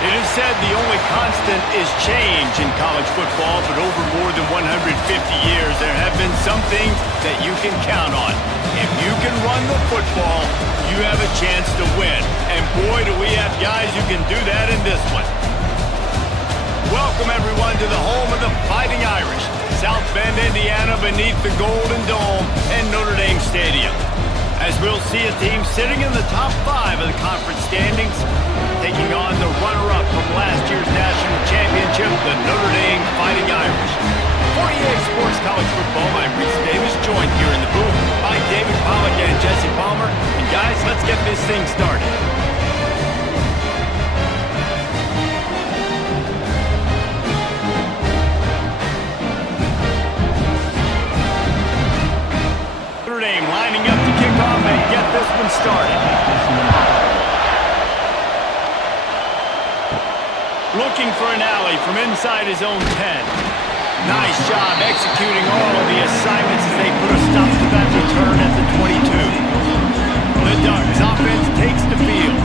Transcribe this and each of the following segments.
It is said the only constant is change in college football, but over more than 150 years, there have been some things that you can count on. If you can run the football, you have a chance to win. And boy, do we have guys who can do that in this one. Welcome, everyone, to the home of the Fighting Irish, South Bend, Indiana, beneath the Golden Dome and Notre Dame Stadium. As we'll see a team sitting in the top 5 of the conference standings, taking on the runner-up from last year's national championship, the Notre Dame Fighting Irish. For EA Sports College Football, I'm Reese Davis, joined here in the booth by David Pollack and Jesse Palmer. And guys, let's get this thing started. Notre Dame lining up to kick off and get this one started. Looking for an alley from inside his own 10. Nice job executing all of the assignments as they put a stop to that return at the 22. The Ducks offense takes the field.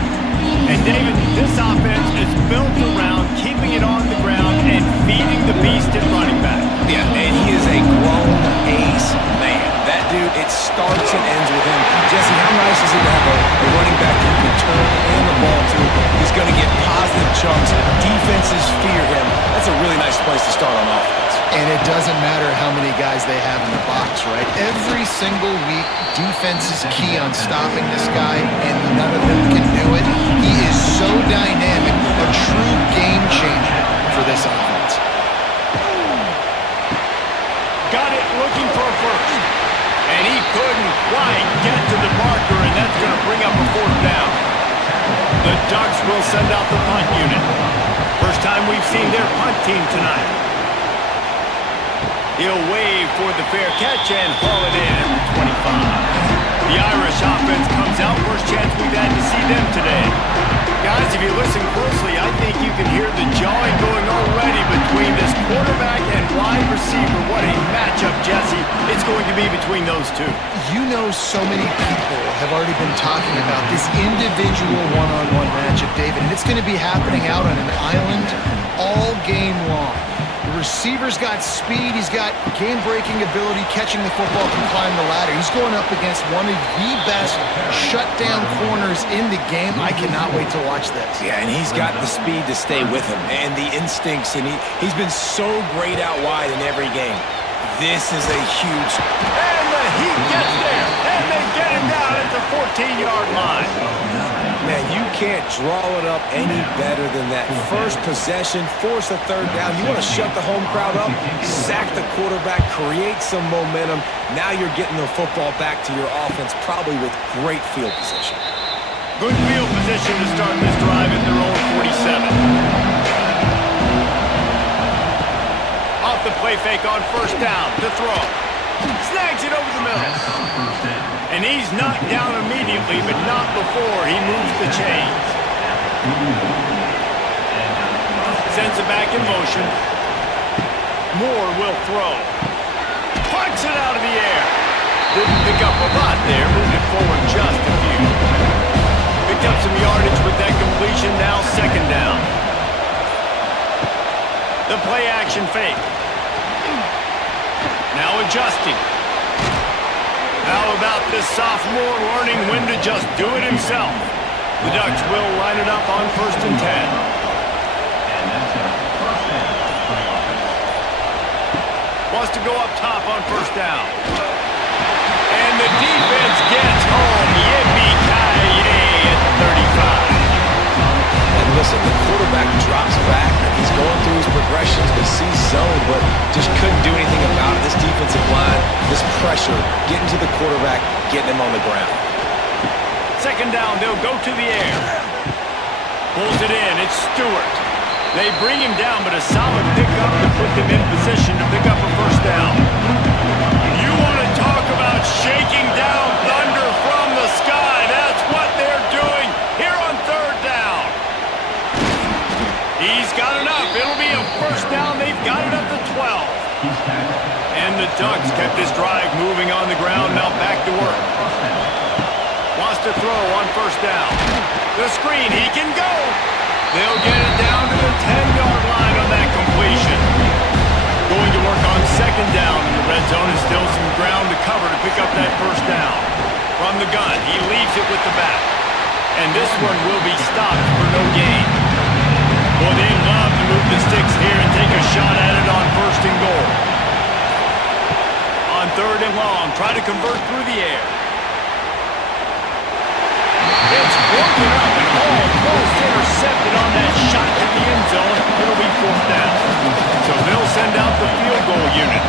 And David, this offense is built around keeping it on the ground and feeding the beast at running back. Yeah, and he is a grown ace man. That dude, it starts and ends with him. Jesse, how nice is it to have a running back you can turn and the ball to? He's going to get positive chunks. Defenses fear him. That's a really nice place to start on offense. And it doesn't matter how many guys they have in the box, right? Every single week, defense is key on stopping this guy, and none of them can do it. He is so dynamic, a true game changer for this offense. Got it, looking for a first. And he couldn't quite get to the marker, and that's going to bring up a 4th down. The Ducks will send out the punt unit. First time we've seen their punt team tonight. He'll wave for the fair catch and haul it in at the 25. The Irish offense comes out. First chance we've had to see them today. Guys, if you listen closely, I think you can hear the jawing going already between this quarterback and wide receiver. What a matchup, Jesse. It's going to be between those two. You know, so many people have already been talking about this individual one-on-one matchup, David, and it's going to be happening out on an island all game long. The receiver's got speed, he's got game-breaking ability, catching the football, can climb the ladder. He's going up against one of the best shutdown corners in the game. I cannot wait to watch this. Yeah, and he's got the speed to stay with him and the instincts, and he's been so great out wide in every game. This is a huge... And the Heat gets there, and they get him down at the 14-yard line. Man, you can't draw it up any better than that. First possession, force a 3rd down. You want to shut the home crowd up, sack the quarterback, create some momentum. Now you're getting the football back to your offense, probably with great field position. Good field position to start this drive at their own 47. Off the play fake on 1st down to throw. Snags it over the middle. And he's knocked down immediately, but not before he moves the chains. Sends it back in motion. Moore will throw. Punts it out of the air. Didn't pick up a lot there, moved it forward just a few. Picked up some yardage with that completion, now 2nd down. The play action fake. Now adjusting. How about this sophomore learning when to just do it himself? The Ducks will line it up on 1st and 10. Wants to go up top on 1st down. And the defense gets home. Yippee-ki-yay at the 35. And listen, the quarterback drops back, and he's going through his progressions to see zone, but just couldn't do anything about it. This defensive line, this pressure, getting to the quarterback, getting him on the ground. 2nd down, they'll go to the air. Pulls it in, it's Stewart. They bring him down, but a solid pickup to put them in position to pick up a 1st down. You want to talk about shaking down thunder from the sky. That's what they're doing here on 3rd down. He's got enough. It'll be a 1st down. They've got it up to 12. And the Ducks kept this drive moving on the ground. Now back to work. Wants to throw on 1st down. The screen, he can go. They'll get it down second down in the red zone and still some ground to cover to pick up that first down. From the gun, he leaves it with the back. And this one will be stopped for no gain. Well, they love to move the sticks here and take a shot at it on first and goal. On third and long, try to convert through the air. It's broken up and almost intercepted on that shot to the end zone. It'll be fourth down. So they'll send out the field goal unit.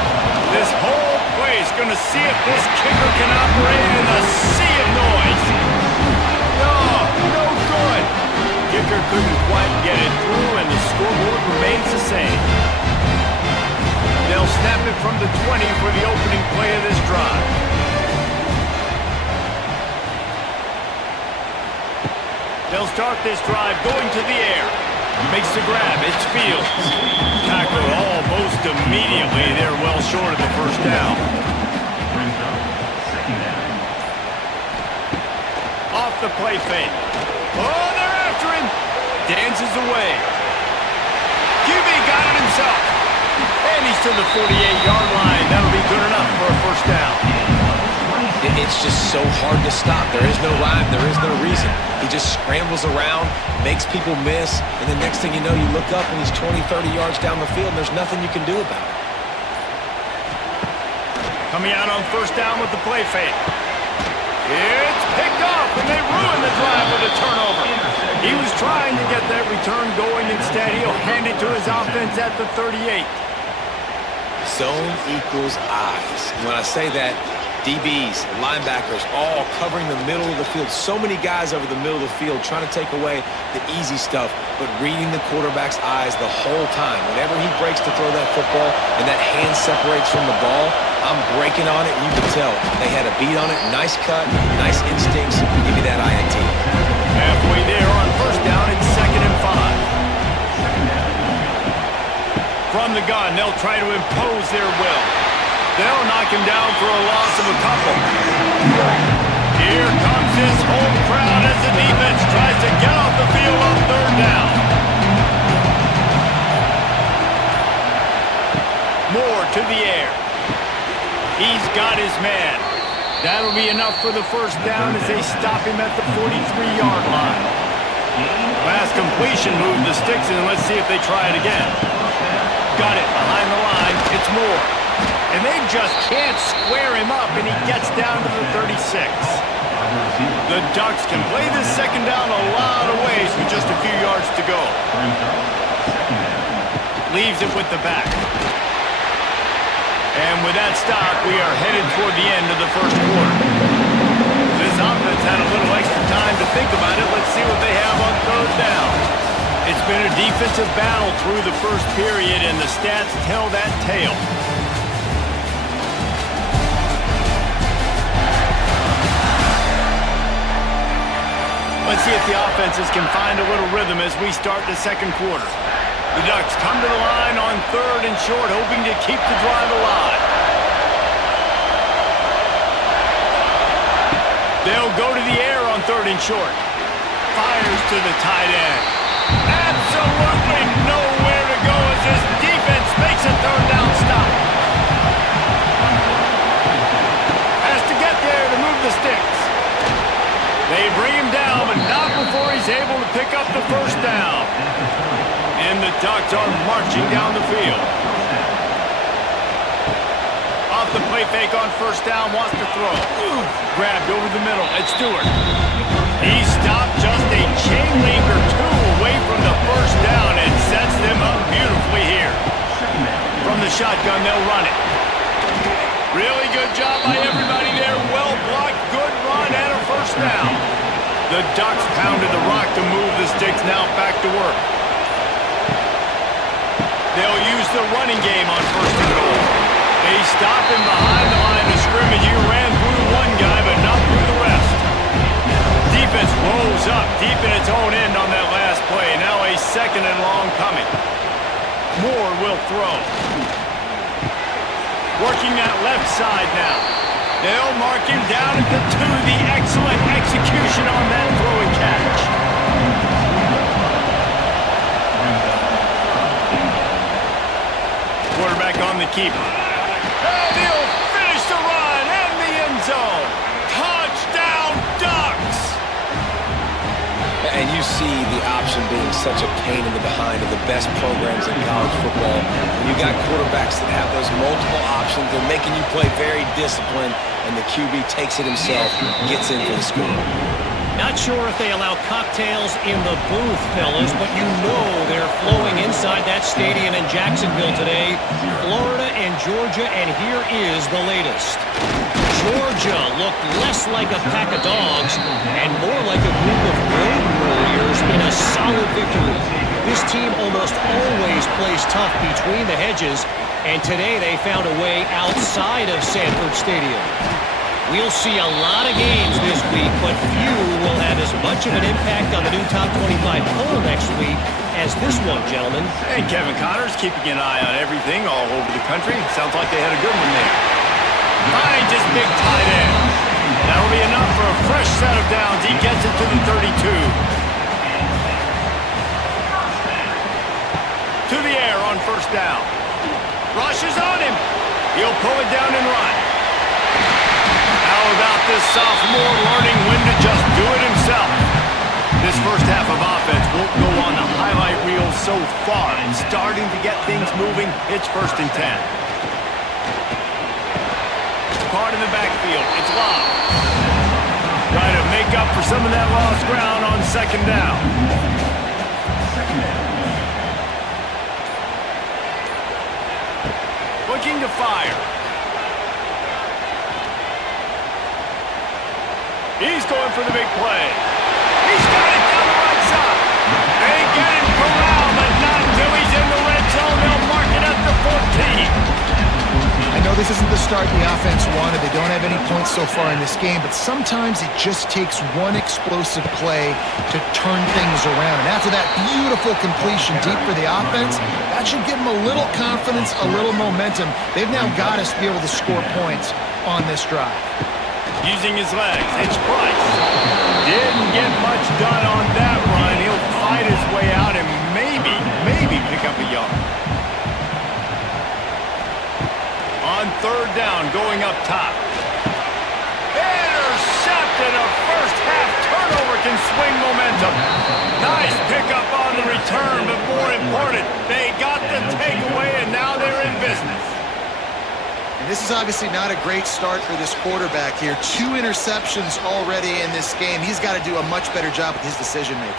This whole play is going to see if this kicker can operate in the sea of noise. No good. Kicker couldn't quite get it through, and the scoreboard remains the same. They'll snap it from the 20 for the opening play of this drive. They'll start this drive going to the air. Makes the grab. It's Fields. Tackle almost immediately. They're well short of the first down. Off the play fake. Oh, they're after him. Dances away. QB got it himself. And he's to the 48-yard line. That'll be good enough for a first down. It's just so hard to stop. There is no rhyme. There is no reason. He just scrambles around, makes people miss, and the next thing you know, you look up and he's 20, 30 yards down the field, and there's nothing you can do about it. Coming out on first down with the play fake. It's picked off, and they ruin the drive with a turnover. He was trying to get that return going. Instead, he'll hand it to his offense at the 38. Zone equals eyes. When I say that, DBs, linebackers, all covering the middle of the field. So many guys over the middle of the field trying to take away the easy stuff, but reading the quarterback's eyes the whole time. Whenever he breaks to throw that football and that hand separates from the ball, I'm breaking on it, and you can tell. They had a beat on it. Nice cut, nice instincts. Give me that INT. Halfway there on first down, it's 2nd and 5. From the gun, they'll try to impose their will. They'll knock him down for a loss of a couple. Here comes this home crowd as the defense tries to get off the field on third down. Moore to the air. He's got his man. That'll be enough for the first down as they stop him at the 43-yard line. Last completion moved the sticks, and let's see if they try it again. Got it behind the line. It's Moore. And they just can't square him up, and he gets down to the 36. The Ducks can play this second down a lot of ways with just a few yards to go. Leaves it with the back. And with that stop, we are headed toward the end of the first quarter. This offense had a little extra time to think about it. Let's see what they have on third down. It's been a defensive battle through the first period, and the stats tell that tale. Let's see if the offenses can find a little rhythm as we start the second quarter. The Ducks come to the line on third and short, hoping to keep the drive alive. They'll go to the air on third and short. Fires to the tight end. Absolutely nowhere to go as this defense makes a third down stop. Has to get there to move the sticks. They bring him down, but not before he's able to pick up the first down. And the Ducks are marching down the field. Off the play fake on first down, wants to throw. Grabbed over the middle. It's Stewart. He stopped just a chain link or two away from the first down and sets them up beautifully here. From the shotgun, they'll run it. Really good job by everybody there. Well blocked, good run, and a first down. The Ducks pounded the rock to move the sticks, now back to work. They'll use the running game on first and goal. They stop him behind the line of scrimmage. He ran through one guy, but not through the rest. Defense rolls up deep in its own end on that last play. Now a second and long coming. Moore will throw. Working that left side now. They'll mark him down at the 2. The excellent execution on that throw and catch. Quarterback on the keeper. you see the option being such a pain in the behind of the best programs in college football. When you got quarterbacks that have those multiple options, they're making you play very disciplined, and the QB takes it himself, gets in for the score. Not sure if they allow cocktails in the booth, fellas, but you know they're flowing inside that stadium in Jacksonville today. Florida and Georgia, and here is the latest. Georgia looked less like a pack of dogs and more like a group of road warriors in a solid victory. This team almost always plays tough between the hedges, and today they found a way outside of Sanford Stadium. We'll see a lot of games this week, but few will have as much of an impact on the new Top 25 poll next week as this one, gentlemen. And Kevin Connors keeping an eye on everything all over the country. Sounds like they had a good one there. Finds his big tight end. That'll be enough for a fresh set of downs. He gets it to the 32. To the air on first down. Rushes on him. He'll pull it down and run. How about this sophomore learning when to just do it himself? This first half of offense won't go on the highlight reel so far. It's starting to get things moving. It's 1st and 10. Caught in the backfield. It's Love. Try to make up for some of that lost ground on 2nd down. Looking to fire. He's going for the big play. He's got it down the right side. They get him corralled, but not until he's in the red zone. They'll mark it at the 14. I know this isn't the start the offense wanted. They don't have any points so far in this game, but sometimes it just takes one explosive play to turn things around. And after that beautiful completion deep for the offense, that should give them a little confidence, a little momentum. They've now got us to be able to score points on this drive. Using his legs, it's Price. Didn't get much done on that run. He'll fight his way out and maybe pick up a yard. On 3rd down, going up top. Intercepted. A first half turnover can swing momentum. Nice pickup on the return, but more important, they got the takeaway and now they're in business. This is obviously not a great start for this quarterback here. 2 interceptions already in this game. He's got to do a much better job with his decision-making.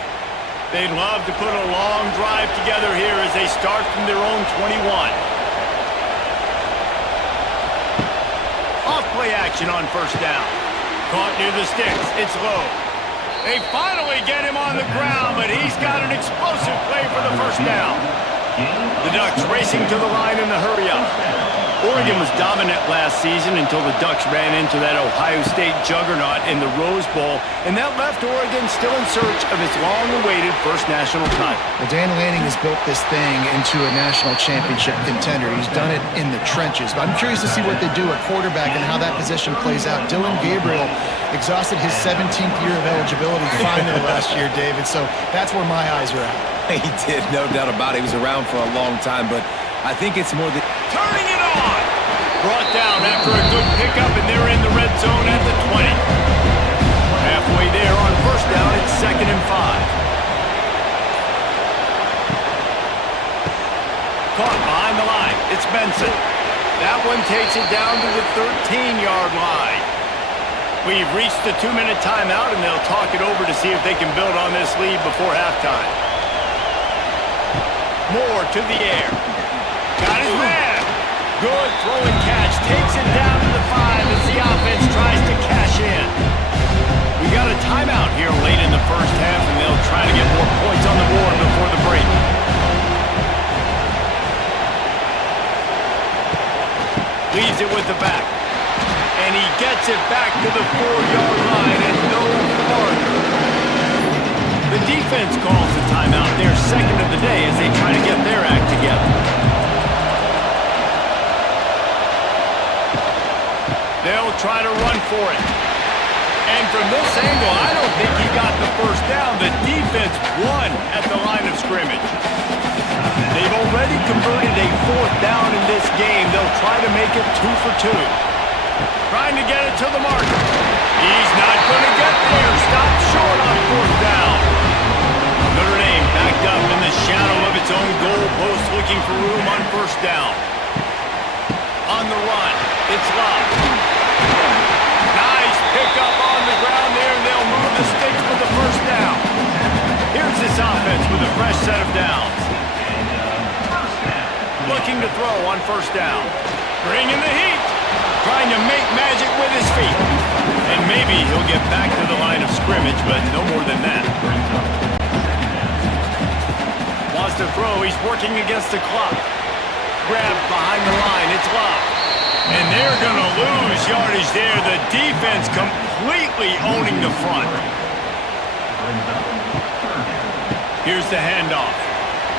They'd love to put a long drive together here as they start from their own 21. Off-play action on 1st down. Caught near the sticks. It's low. They finally get him on the ground, but he's got an explosive play for the 1st down. The Ducks racing to the line in the hurry-up. Oregon was dominant last season until the Ducks ran into that Ohio State juggernaut in the Rose Bowl, and that left Oregon still in search of its long-awaited first national title. Well, Dan Lanning has built this thing into a national championship contender. He's done it in the trenches, but I'm curious to see what they do at quarterback and how that position plays out. Dylan Gabriel exhausted his 17th year of eligibility finally last year, David, so that's where my eyes are at. He did, no doubt about it. He was around for a long time, but I think it's more the... Turning it on! Brought down after a good pickup, and they're in the red zone at the 20. Halfway there on 1st down, it's 2nd and 5. Caught behind the line. It's Benson. That one takes it down to the 13-yard line. We've reached the 2-minute timeout, and they'll talk it over to see if they can build on this lead before halftime. Moore to the air. Got his man. Good throwing catch. Takes it down to the 5 as the offense tries to cash in. We got a timeout here late in the first half, and they'll try to get more points on the board before the break. Leaves it with the back. And he gets it back to the 4-yard line and no farther. The defense calls the timeout, their 2nd of the day, as they try to get their act together. They'll try to run for it. And from this angle, I don't think he got the first down. The defense won at the line of scrimmage. They've already converted a 4th down in this game. They'll try to make it 2 for 2. Trying to get it to the marker. He's not going to get there. Stopped short on 4th down. for room on first down. On the run, it's Love. Nice pickup on the ground there, and they'll move the sticks with the first down. Here's this offense with a fresh set of downs. Looking to throw on first down. Bringing the heat. Trying to make magic with his feet. And maybe he'll get back to the line of scrimmage, but no more than that. Wants to throw. He's working against the clock. Grab behind the line. It's Love. And they're going to lose yardage there. The defense completely owning the front. Here's the handoff.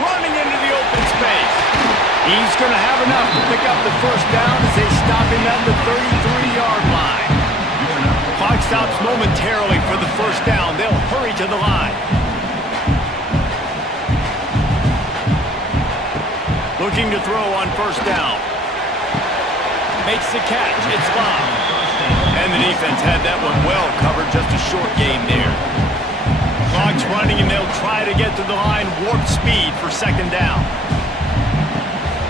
Running into the open space. He's going to have enough to pick up the first down as they stop him at the 33-yard line. Clock stops momentarily for the first down. They'll hurry to the line. Looking to throw on first down. Makes the catch. It's Love. And the defense had that one well covered. Just a short game there. Clock's running, and they'll try to get to the line. Warp speed for second down.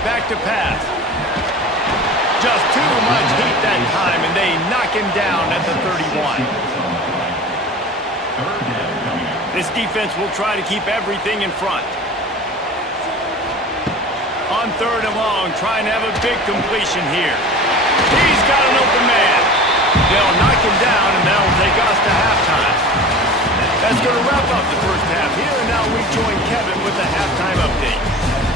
Back to pass. Just too much heat that time, and they knock him down at the 31. This defense will try to keep everything in front. On third and long, trying to have a big completion here. He's got an open man. They'll knock him down, and that'll take us to halftime. That's going to wrap up the first half here, and now we join Kevin with the halftime update.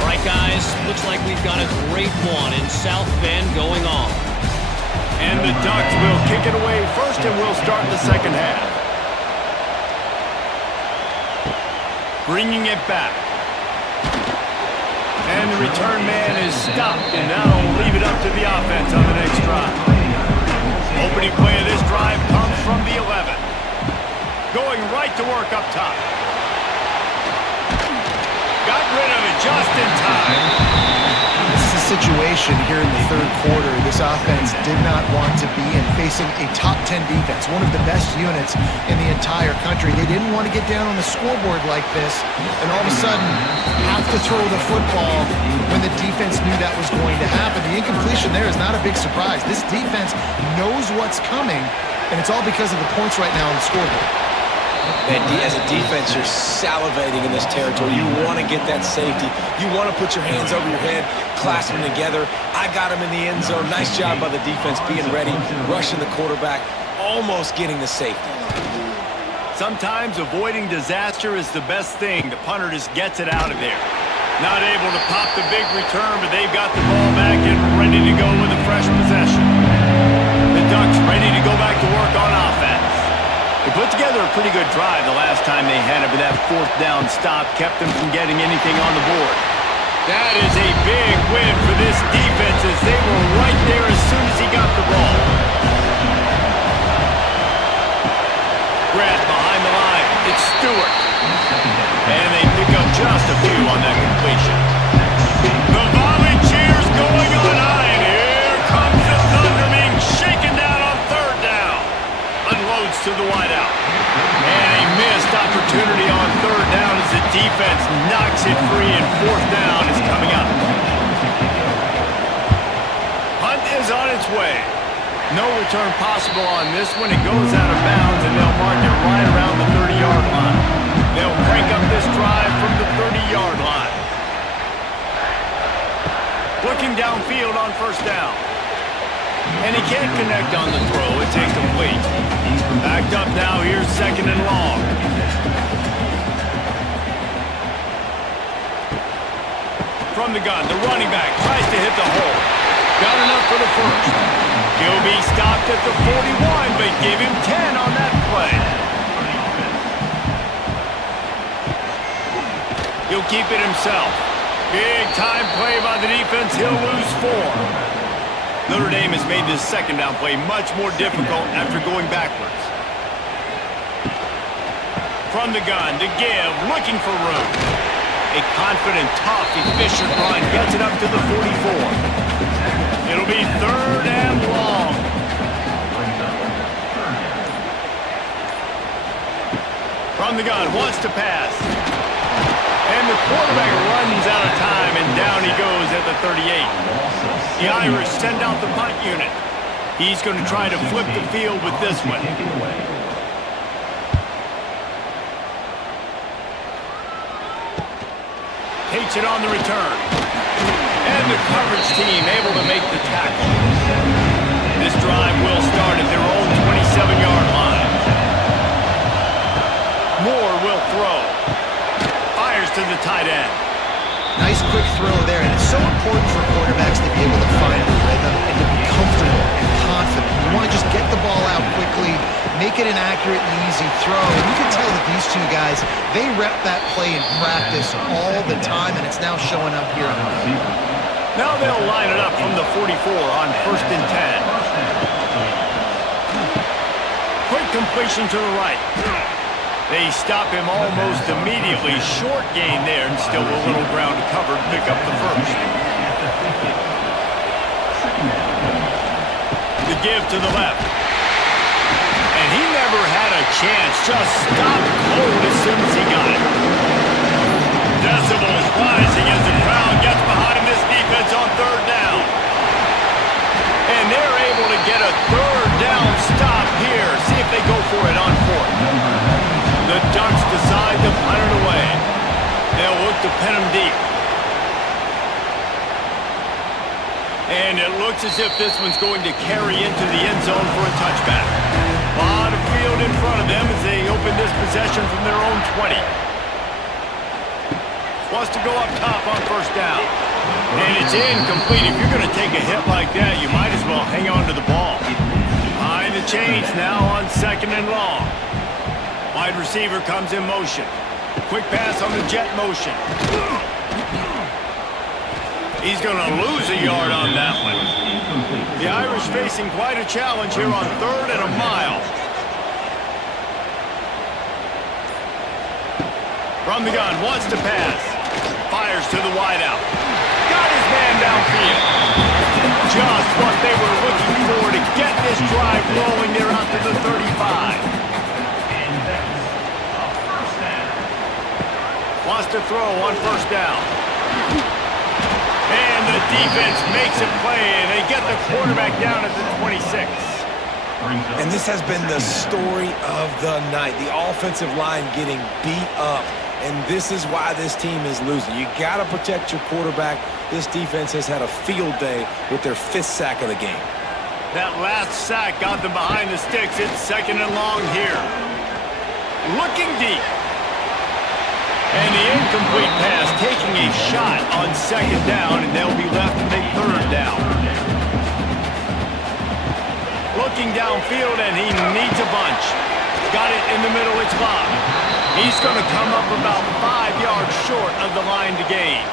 All right, guys, looks like we've got a great one in South Bend going on. And the Ducks will kick it away first, and we'll start the second half. Bringing it back. And the return man is stopped, and now will leave it up to the offense on the next drive. Opening play of this drive comes from the 11. Going right to work up top. Got rid of it just in time. This is a situation here in the third quarter this offense did not want to be in, facing a top 10 defense, one of the best units in the entire country. They didn't want to get down on the scoreboard like this and all of a sudden have to throw the football when the defense knew that was going to happen. The incompletion there is not a big surprise. This defense knows what's coming, and it's all because of the points right now on the scoreboard. And as a defense, you're salivating in this territory. You want to get that safety. You want to put your hands over your head, clasp them together. I got him in the end zone. Nice job by the defense being ready, rushing the quarterback, almost getting the safety. Sometimes avoiding disaster is the best thing. The punter just gets it out of there. Not able to pop the big return, but they've got the ball back and ready to go with a fresh possession. The Ducks ready to go back to work on offense. They put together a pretty good drive the last time they had it, but that fourth down stop kept them from getting anything on the board. That is a big win for this defense as they were right there as soon as he got the ball. Grab behind the line. It's Stewart. And they pick up just a few on that completion. The volley cheers going on high, and here comes the Thunder being shaken down on third down. Unloads to the wideout. And a missed opportunity on third down as the defense knocks it free, and fourth down is coming up. Hunt is on its way. No return possible on this one. It goes out of bounds, and they'll mark it right around the 30-yard line. They'll crank up this drive from the 30-yard line. Looking downfield on first down. And he can't connect on the throw. It's incomplete. Backed up now. Here's second and long. From the gun, the running back tries to hit the hole. Got enough for the first. He'll be stopped at the 41, but give him 10 on that play. He'll keep it himself. Big time play by the defense. He'll lose 4. Notre Dame has made this second down play much more difficult after going backwards. From the gun to give, looking for room. A confident, tough, efficient run gets it up to the 44. It'll be third and long. From the gun, wants to pass. And the quarterback runs out of time, and down he goes at the 38. The Irish send out the punt unit. He's going to try to flip the field with this one. Takes it on the return. And the coverage team able to make the tackle. This drive will start at their own 27-yard line. Moore will throw. Fires to the tight end. Nice quick throw there, and it's so important for quarterbacks to be able to find a rhythm and to be comfortable and confident. You want to just get the ball out quickly, make it an accurate and easy throw. And you can tell that these two guys, they rep that play in practice all the time, and it's now showing up here on the field. Now they'll line it up from the 44 on 1st and 10. Quick completion to the right. They stop him almost immediately. Short gain there, and still a little ground to cover to pick up the first. The give to the left. And he never had a chance. Just stopped cold as soon as he got it. Decibels rising as the crowd gets behind this defense on 3rd down. And they're able to get a 3rd down stop here. See if they go for it on 4th. The Ducks decide to punt it away. They'll look to pin him deep. And it looks as if this one's going to carry into the end zone for a touchback. A lot of field in front of them as they open this possession from their own 20. Wants to go up top on 1st down. And it's incomplete. If you're going to take a hit like that, you might as well hang on to the ball. Behind the chains now on 2nd and long. Wide receiver comes in motion. Quick pass on the jet motion. He's going to lose a yard on that one. The Irish facing quite a challenge here on 3rd and a mile. From the gun, wants to pass. Fires to the wideout. Got his man downfield. Just what they were looking for to get this drive rolling there out to the 35. Wants to throw on 1st down. And the defense makes a play, and they get the quarterback down at the 26. And this has been the story of the night. The offensive line getting beat up, and this is why this team is losing. You got to protect your quarterback. This defense has had a field day with their 5th sack of the game. That last sack got them behind the sticks. It's 2nd and long here. Looking deep. And the incomplete pass taking a shot on 2nd down, and they'll be left to make 3rd down. Looking downfield, and he needs a bunch. Got it in the middle, it's Bob. He's going to come up about 5 yards short of the line to gain.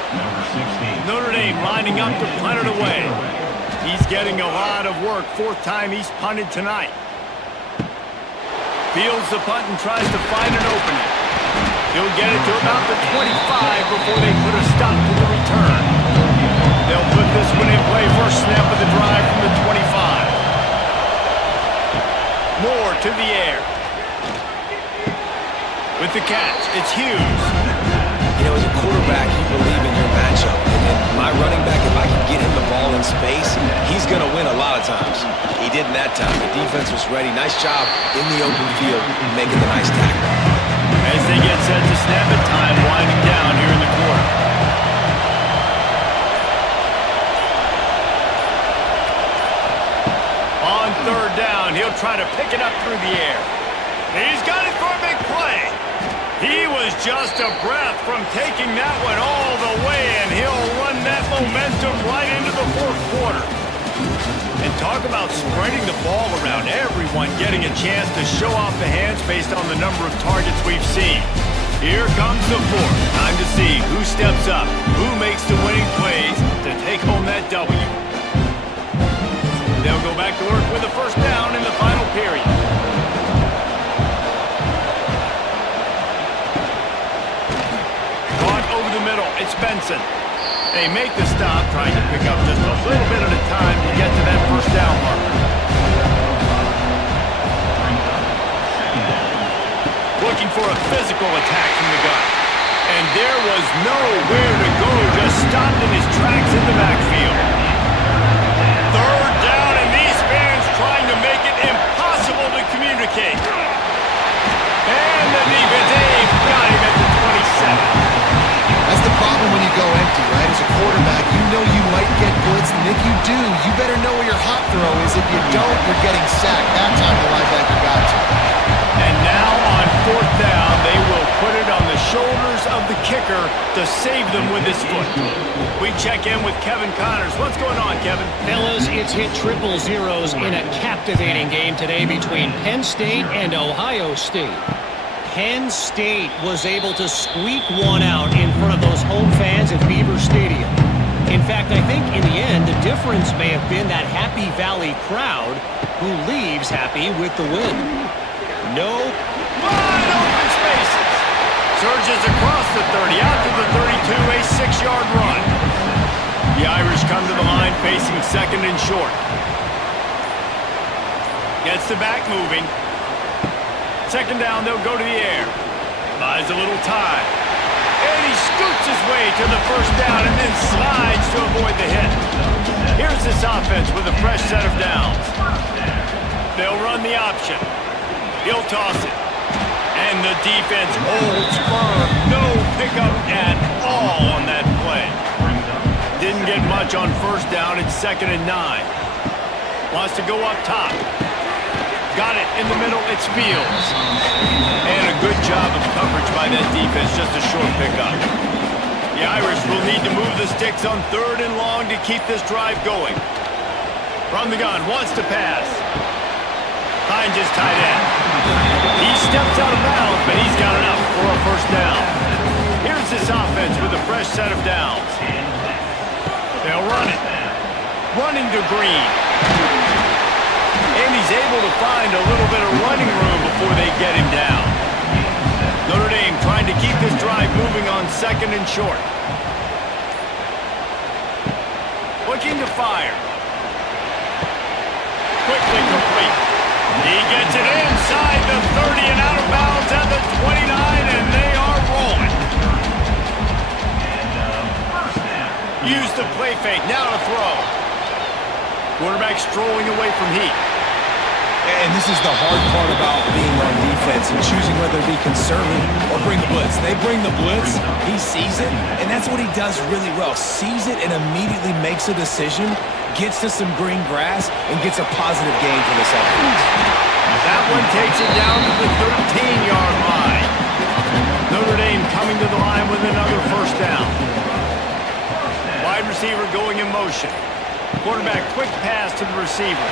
Notre Dame lining up to punt it away. He's getting a lot of work. 4th time he's punted tonight. Fields the punt and tries to find an opening. He'll get it to about the 25 before they put a stop to the return. They'll put this one in play. First snap of the drive from the 25. Moore to the air. With the catch, it's Hughes. You know, as a quarterback, you believe in your matchup. And my running back, if I can get him the ball in space, he's going to win a lot of times. He didn't that time. The defense was ready. Nice job in the open field, making the nice tackle. As they get set to snap it, time winding down here in the quarter. On 3rd down, he'll try to pick it up through the air. He's got it for a big play. He was just a breath from taking that one all the way, and he'll run that momentum right into the 4th quarter. And talk about spreading the ball around. Everyone getting a chance to show off the hands based on the number of targets we've seen. Here comes the 4th. Time to see who steps up, who makes the winning plays to take home that W. They'll go back to work with a 1st down in the final period. Caught over the middle. It's Benson. They make the stop, trying to pick up just a little bit at a time to get to that 1st down marker. Looking for a physical attack from the gun. And there was nowhere to go, just stopped in his tracks in the back. quarterback, you know you might get blitzed, and if you do, you better know where your hot throw is. If you don't, you're getting sacked. That time the linebacker got to. And now on fourth down, they will put it on the shoulders of the kicker to save them with his foot. We check in with Kevin Connors. What's going on, Kevin? Fellas, it's hit triple zeros in a captivating game today between Penn State and Ohio State. Penn State was able to squeak one out in front of those home fans at Beaver Stadium. In fact, I think in the end, the difference may have been that Happy Valley crowd who leaves happy with the win. No. Wide open spaces. Surges across the 30, out to the 32, a 6-yard run. The Irish come to the line facing second and short. Gets the back moving. Second down, they'll go to the air. Buys a little time. And he scoots his way to the first down and then slides to avoid the hit. Here's this offense with a fresh set of downs. They'll run the option. He'll toss it. And the defense holds firm. No pickup at all on that play. Didn't get much on first down. It's 2nd and 9. Wants to go up top. Got it in the middle. It's Fields. And a good job of coverage by that defense. Just a short pickup. The Irish will need to move the sticks on 3rd and long to keep this drive going. From the gun. Wants to pass. Finds his tight end. He steps out of bounds, but he's got enough for a first down. Here's this offense with a fresh set of downs. They'll run it. Running to Green. And he's able to find a little bit of running room before they get him down. Notre Dame trying to keep this drive moving on 2nd and short. Looking to fire. Quickly complete. He gets it inside the 30 and out of bounds at the 29, and they are rolling. Use the play fake, now to throw. Quarterback strolling away from heat. And this is the hard part about being on defense and choosing whether to be conservative or bring the blitz. They bring the blitz, he sees it, and that's what he does really well. Sees it and immediately makes a decision, gets to some green grass, and gets a positive gain for this offense. That one takes it down to the 13-yard line. Notre Dame coming to the line with another first down. Wide receiver going in motion. Quarterback quick pass to the receiver.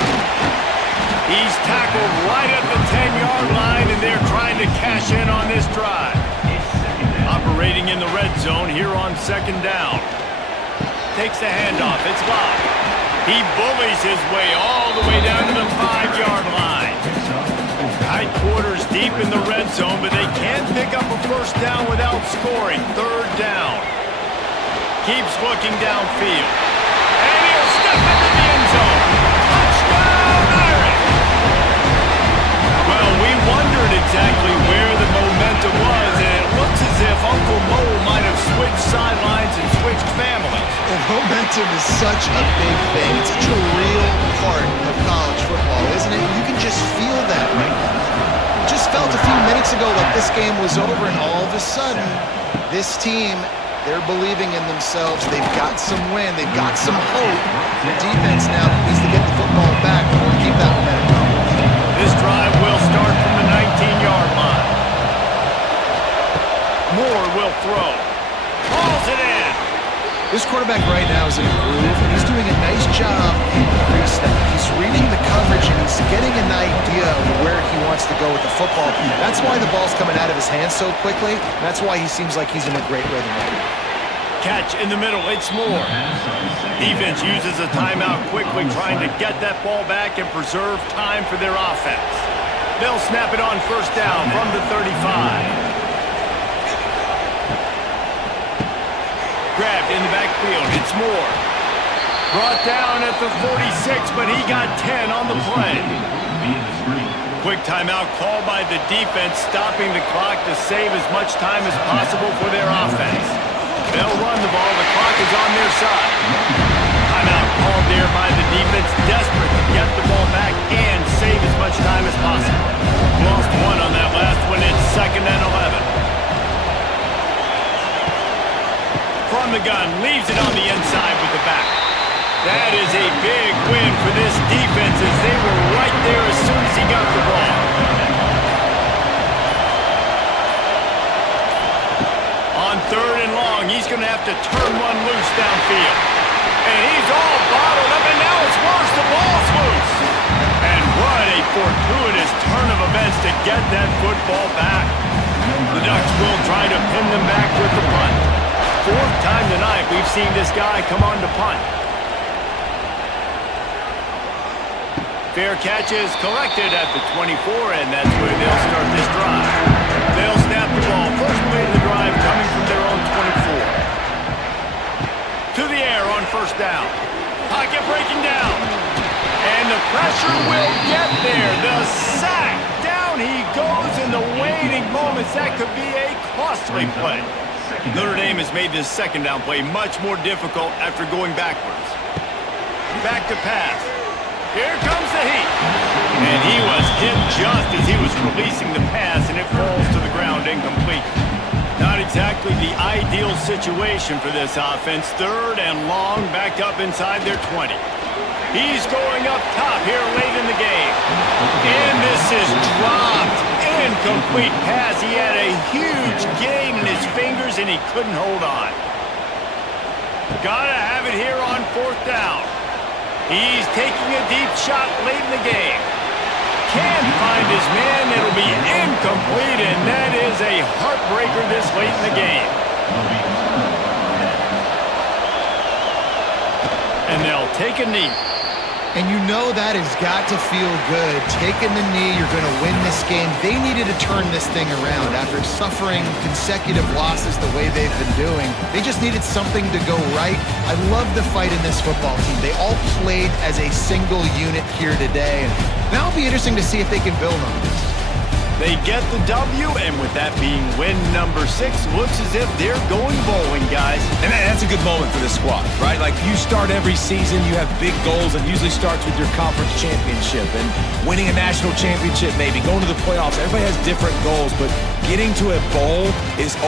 He's tackled right at the 10-yard line, and they're trying to cash in on this drive. Operating in the red zone here on 2nd down. Takes the handoff. It's locked. He bullies his way all the way down to the 5-yard line. Tight quarters deep in the red zone, but they can't pick up a first down without scoring. 3rd down. Keeps looking downfield. And he'll step into the end zone. Touchdown, Irish! Well, we wondered exactly where the momentum was, and it looks as if Uncle Mo might have switched sidelines and switched families. And momentum is such a big thing. It's such a real part of college football, isn't it? You can just feel that right now. It just felt a few minutes ago like this game was over, and all of a sudden, this team, they're believing in themselves. They've got some wind. They've got some hope. The defense now needs to get the football back in order to keep that momentum going. This drive will start from the 19-yard line. Moore will throw. Hauls it in. This quarterback right now is in a groove, and he's doing a nice job in pre-snap. He's reading the coverage, and he's getting an idea of where he wants to go with the football. That's why the ball's coming out of his hands so quickly. That's why he seems like he's in a great rhythm right now. Catch in the middle. It's Moore. Defense uses a timeout quickly, trying to get that ball back and preserve time for their offense. They'll snap it on first down from the 35. Grabbed in the backfield. It's Moore. Brought down at the 46, but he got 10 on the play. Quick timeout called by the defense, stopping the clock to save as much time as possible for their offense. They'll run the ball. The clock is on their side. Timeout called there by the defense, desperate to get the ball back and save as much time as possible. Lost one on that last one. It's 2nd and 11. from the gun, leaves it on the inside with the back. That is a big win for this defense as they were right there as soon as he got the ball. On 3rd and long, he's going to have to turn one loose downfield. And he's all bottled up, and now it's worse. The ball's loose. And what a fortuitous turn of events to get that football back. The Ducks will try to pin them back with the punt. 4th time tonight we've seen this guy come on to punt. Fair catch is collected at the 24, and that's where they'll start this drive. They'll snap the ball. First play of the drive coming from their own 24. To the air on 1st down. Pocket breaking down. And the pressure will get there. The sack. Down he goes in the waiting moments. That could be a costly play. Notre Dame has made this 2nd down play much more difficult after going backwards. Back to pass. Here comes the heat. And he was hit just as he was releasing the pass, and it falls to the ground incomplete. Not exactly the ideal situation for this offense. 3rd and long, back up inside their 20. He's going up top here late in the game. And this is dropped. Incomplete pass. He had a huge gain in his fingers, and he couldn't hold on. Gotta have it here on 4th down. He's taking a deep shot late in the game. Can't find his man. It'll be incomplete, and that is a heartbreaker this late in the game. And they'll take a knee. And you know that has got to feel good. Taking the knee, you're going to win this game. They needed to turn this thing around after suffering consecutive losses the way they've been doing. They just needed something to go right. I love the fight in this football team. They all played as a single unit here today. And now it'll be interesting to see if they can build on this. They get the W, and with that being win number 6, looks as if they're going bowling, guys. And that's a good moment for this squad, right? Like, you start every season, you have big goals, and usually starts with your conference championship and winning a national championship, maybe going to the playoffs. Everybody has different goals, but getting to a bowl is